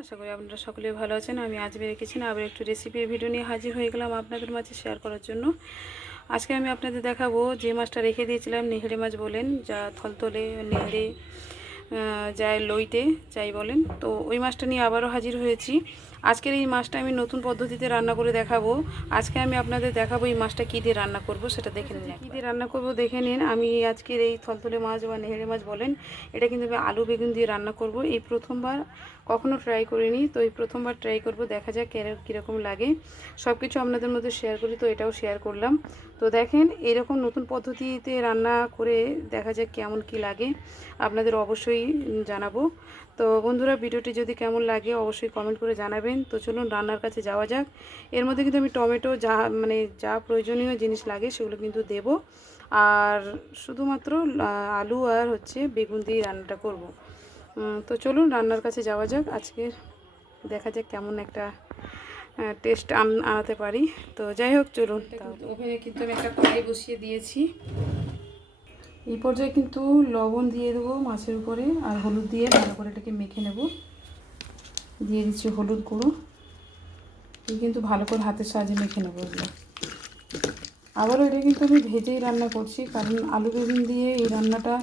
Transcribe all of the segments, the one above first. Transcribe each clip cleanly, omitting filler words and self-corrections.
আশা করি আপনারা সকলেই ভালো আছেন। আমি আজ বেরিয়ে গেছি না আবার একটু রেসিপি ভিডিও নিয়ে হাজির হয়ে গেলাম আপনাদের মাঝে শেয়ার করার জন্য। আজকে আমি আপনাদের দেখাবো যে মাছটা রেখে দিয়েছিলাম, নেহড়ে মাছ বলেন, যা থলথলে নেহড়ে যায় লইটে যাই বলেন, তো ওই মাছটা নিয়ে আবারও হাজির হয়েছি। আজকের এই মাছটা আমি নতুন পদ্ধতিতে রান্না করে দেখাবো। আজকে আমি আপনাদের দেখাবো এই মাছটা কী দিয়ে রান্না করব সেটা দেখে নিন। কী দিয়ে রান্না করব দেখে নিন। আমি আজকের এই থলথলে মাছ বা নেহড়ে মাছ বলেন, এটা কিন্তু আমি আলু বেগুন দিয়ে রান্না করব। এই প্রথমবার, কখনো ট্রাই করিনি, তো এই প্রথমবার ট্রাই করব, দেখা যাক কীরকম লাগে। সব কিছু আপনাদের মধ্যে শেয়ার করি, তো এটাও শেয়ার করলাম। তো দেখেন, এরকম নতুন পদ্ধতিতে রান্না করে দেখা যাক কেমন কি লাগে, আপনাদের অবশ্যই জানাবো। তো বন্ধুরা, ভিডিওটি যদি কেমন লাগে অবশ্যই কমেন্ট করে জানাবেন। তো চলুন রান্নার কাছে যাওয়া যাক। এর মধ্যে কিন্তু আমি টমেটো যা প্রয়োজনীয় জিনিস লাগে সেগুলো কিন্তু দেব, আর শুধুমাত্র আলু আর বেগুন দিয়ে রান্নাটা করব। তো চলুন রান্নার কাছে যাওয়া যাক। আজকে দেখা যাক কেমন একটা টেস্ট আনাতে পারি। তো যাই হোক, চলুন। ওখানে কিন্তু আমি একটা কড়াই বসিয়ে দিয়েছি। এই পর্যায়ে কিন্তু লবণ দিয়ে দেবো মাছের উপরে, আর হলুদ দিয়ে ভালো করে এটাকে মেখে নেব। দিয়ে দিচ্ছি হলুদ গুঁড়ো, কিন্তু ভালো করে হাতের সাহায্যে মেখে নেবো এগুলো। আবারও এটা কিন্তু আমি ভেজেই রান্না করছি, কারণ আলু বেগুন দিয়ে এই রান্নাটা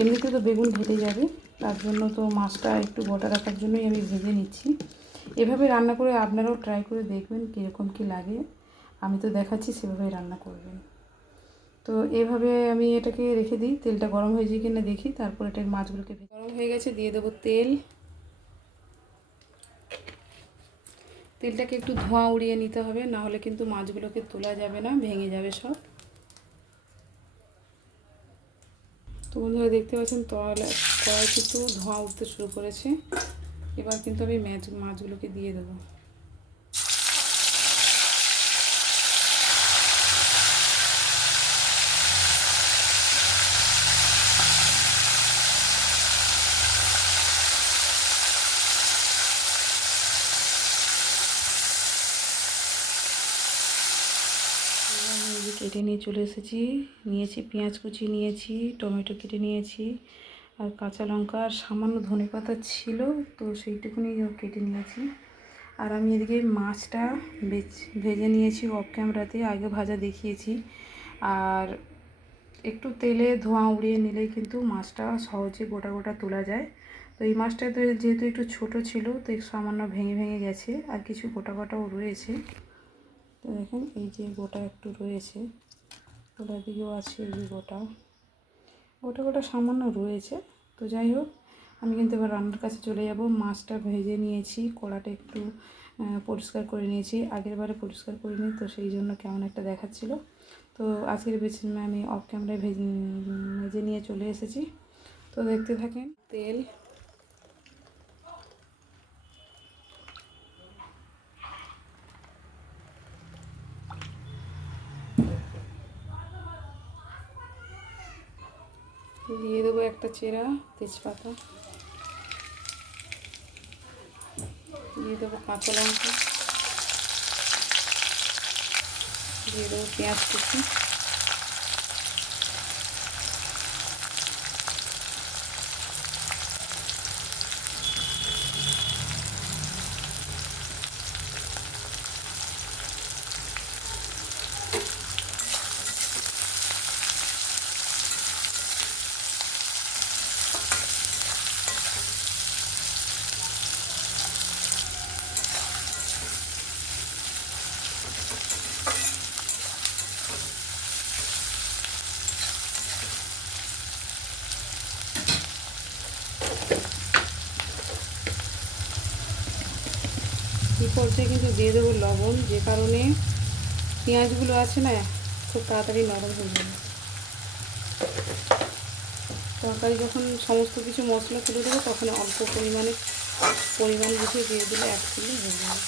এমনিতে তো বেগুন ঘেটে যাবে, তার জন্য তো মাছটা একটু গোটা রাখার জন্যই আমি ভেজে নিচ্ছি। এভাবে রান্না করে আপনারাও ট্রাই করে দেখবেন কীরকম কী লাগে। আমি তো দেখাচ্ছি, সেভাবেই রান্না করবেন। তো এভাবে আমি এটাকে রেখে দিই, তেলটা গরম হয়েছে কিনা দেখি, তারপর এটা মাছগুলোকে গরম হয়ে গেছে, দিয়ে দেবো তেল। তেলটাকে একটু ধোঁয়া উড়িয়ে নিতে হবে, না হলে কিন্তু মাছগুলোকে তোলা যাবে না, ভেঙে যাবে সব। তো বন্ধুরা দেখতে পাচ্ছেন কড়াই কিন্তু ধোঁয়া উঠতে শুরু করেছে। এবার কিন্তু আমি মাছগুলোকে দিয়ে দেবো। কেটে নিয়ে চলে এসেছি, নিয়েছি পেঁয়াজ কুচি, নিয়েছি টমেটো কেটে নিয়েছি, আর কাঁচা লঙ্কা, আর সামান্য ধনেপাতা ছিল, তো সেইটুকুনি কেটে নিয়েছি। আর আমি এদিকে মাছটা ভেজে নিয়েছি অফ ক্যামেরাতে, আগে ভাজা দেখিয়েছি। আর একটু তেলে ধোঁয়া উড়িয়ে নিলেই কিন্তু মাছটা সহজে গোটা গোটা তোলা যায়। তো এই মাছটা তো যেহেতু একটু ছোট ছিল, তো সামান্য ভেঙে ভেঙে গেছে, আর কিছু গোটা গোটাও রয়েছে। তো দেখুন, এই যে গোটা একটু রয়েছে, গোটার দিকেও আছে, এই যে গোটা গোটা সামান্য রয়েছে। তো যাই হোক, আমি কিন্তু এবার রান্নার কাছে চলে যাব। মাছটা ভেজে নিয়েছি, কড়াটা একটু পরিষ্কার করে নিয়েছি, আগের বারে পরিষ্কার করিনি, তো সেই জন্য কেমন একটা দেখাচ্ছিল। তো আজকের বেছে আমি অফ ক্যামেরায় ভেজে নিয়ে চলে এসেছি। তো দেখতে থাকেন। তেল, দিয়ে দেবো একটা চেরা তেজপাতা, দিয়ে দেবো কাঁচা লঙ্কা, দিয়ে দেবো পেঁয়াজ কুচি, এই পর্যায়ে কিন্তু দিয়ে দেবো লবণ, যে কারণে পেঁয়াজগুলো আছে না, খুব তাড়াতাড়ি নরম হয়ে যাবে। তরকারি যখন সমস্ত কিছু মশলা তুলে দেবো, তখন অল্প পরিমাণ বুঝে দিয়ে দিলে এক কিলো হয়ে যাবে।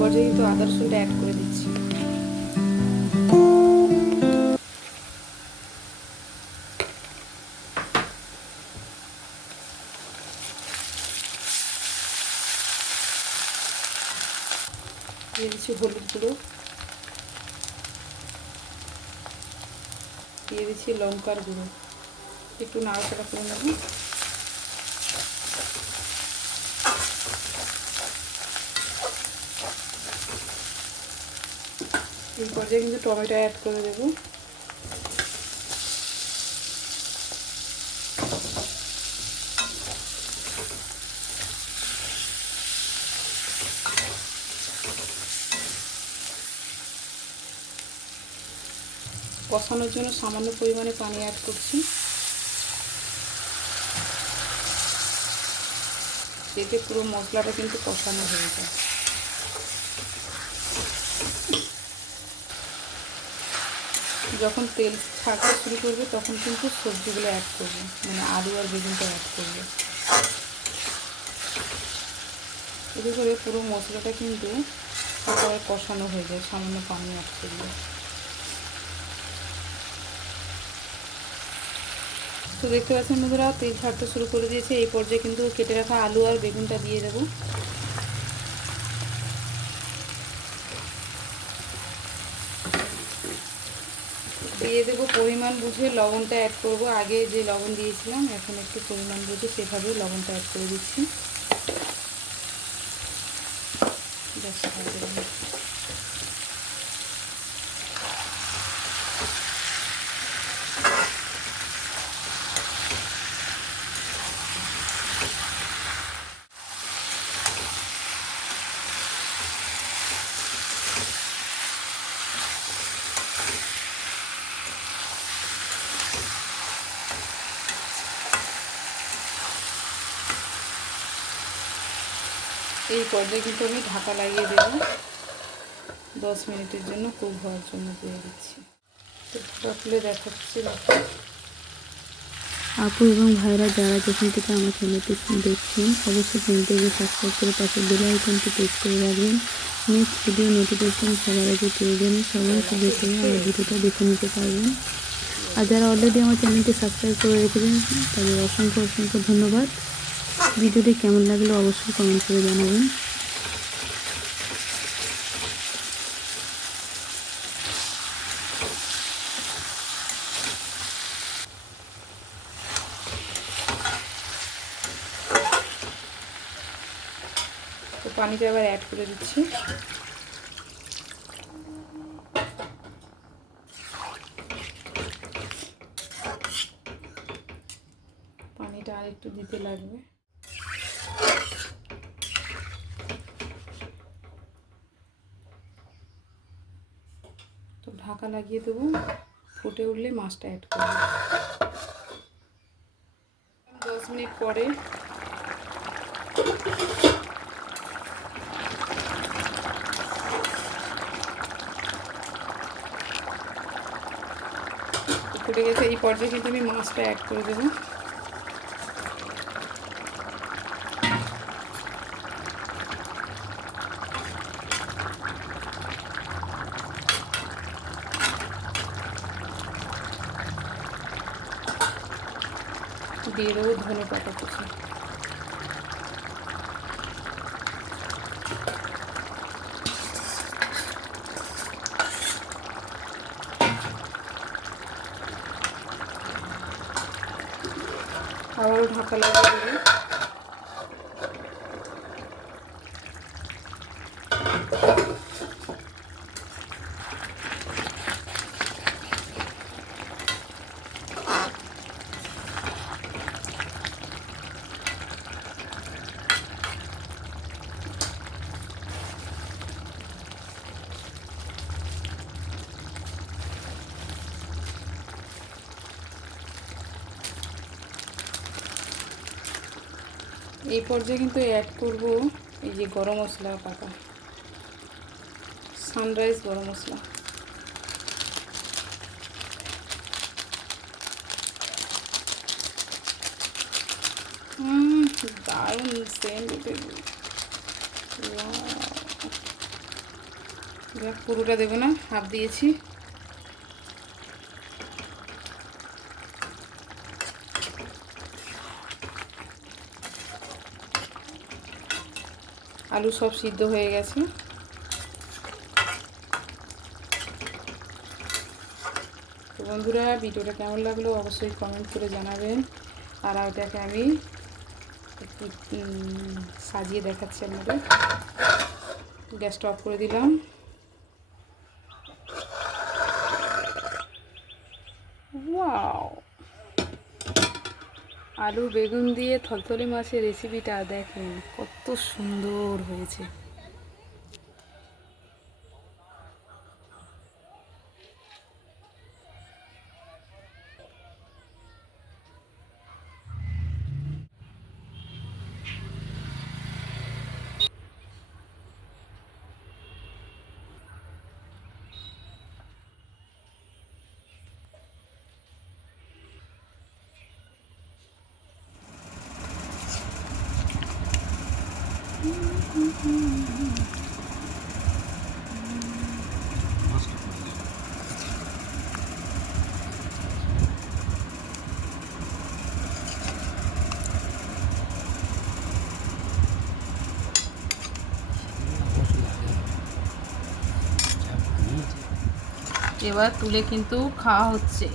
পর্যায়ে কিন্তু আদা রসুনটা অ্যাড করে দিচ্ছি। দিয়ে দিচ্ছি হলুদ গুঁড়ো, দিয়ে দিচ্ছি লঙ্কার গুঁড়ো, একটু নাড়াচাড়া করে নেব। এই পর্যায়ে কিন্তু টমেটো অ্যাড করে দেবো। কষানোর জন্য সামান্য পরিমাণে পানি অ্যাড করছি, এতে পুরো মশলাটা কিন্তু কষানো হয়ে যায়। যখন তেল ছাড়তে শুরু করবে তখন কিন্তু সবজিগুলো অ্যাড করবে, মানে আলু আর বেগুনটা অ্যাড করবে। এতে করে পুরো মশলাটা কিন্তু তারপরে কষানো হয়ে যায় সামান্য পানি অ্যাড করবে। তো দেখতে পাচ্ছেন বন্ধুরা, তেল ছাড়তে শুরু করে দিয়েছে। এই পর্যায়ে কিন্তু কেটে রাখা আলু আর বেগুনটা দিয়ে দেবো। দিয়ে দেবো পরিমাণ বুঝে, লবণটা অ্যাড করব। আগে যে লবণ দিয়েছিলাম, এখন একটু পরিমাণ বুঝে সেভাবে লবণটা অ্যাড করে দিচ্ছি। এই পর্যায়ে কিন্তু আমি ঢাকা লাগিয়ে দেবো 10 মিনিটের জন্য, কুক হওয়ার জন্য দিয়ে দিচ্ছি। তো ঢাকা খুলে দেখাচ্ছি। আপু এবং ভাইরা যারা যেখান থেকে আমার চ্যানেলটি দেখছেন, অবশ্যই চ্যানেলটিকে সাবস্ক্রাইব করে পাশে বেল আইকনটি প্রেস করে রাখবেন। নেক্সট ভিডিও নোটিফিকেশন সবার আগে পেয়ে যাবেন, সবাই সুযোগ করে আমার ভিডিওটা দেখে নিতে পারবেন। আর যারা অলরেডি আমার চ্যানেলটি সাবস্ক্রাইব করে রেখেছেন তাদের অসংখ্য অসংখ্য ধন্যবাদ। ভিডিওটি কেমন লাগলো অবশ্যই কমেন্ট করে জানাবেন। তো পানিটা আবার অ্যাড করে দিচ্ছি। পানিটা আর একটু দিতে লাগবে। তো ঢাকা লাগিয়ে দেবো, ফুটে উঠলে মাছটা অ্যাড করবো। 10 মিনিট পরে ফুটে গেছে। এই পর্যায়ে কিন্তু আমি মাছটা অ্যাড করে দেবো। দিয়ে দেবো ধনে পাতা কুচি। আবারও ঢাকা লাগিয়ে দেবো। এই পর্যায়ে কিন্তু অ্যাড করব এই যে গরম মশলা পাতা, সানরাইজ গরম মশলা। দারুণ সেন্ট উঠে। এবার পুরোটা দেবো না, হাফ দিয়েছি। আলু সব সিদ্ধ হয়ে গেছে। তো বন্ধুরা, ভিডিওটা কেমন লাগলো অবশ্যই কমেন্ট করে জানাবেন। আর ওটাকে আমি একটু সাজিয়ে দেখাচ্ছি আপনাদের। গ্যাসটা অফ করে দিলাম। ওয়াও, আলু বেগুন দিয়ে থলথলে মাছের রেসিপিটা দেখেন কত সুন্দর হয়েছে। এবার তুলে কিন্তু খাওয়া হচ্ছে।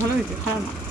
ভালো হয়েছে, খারাপ না।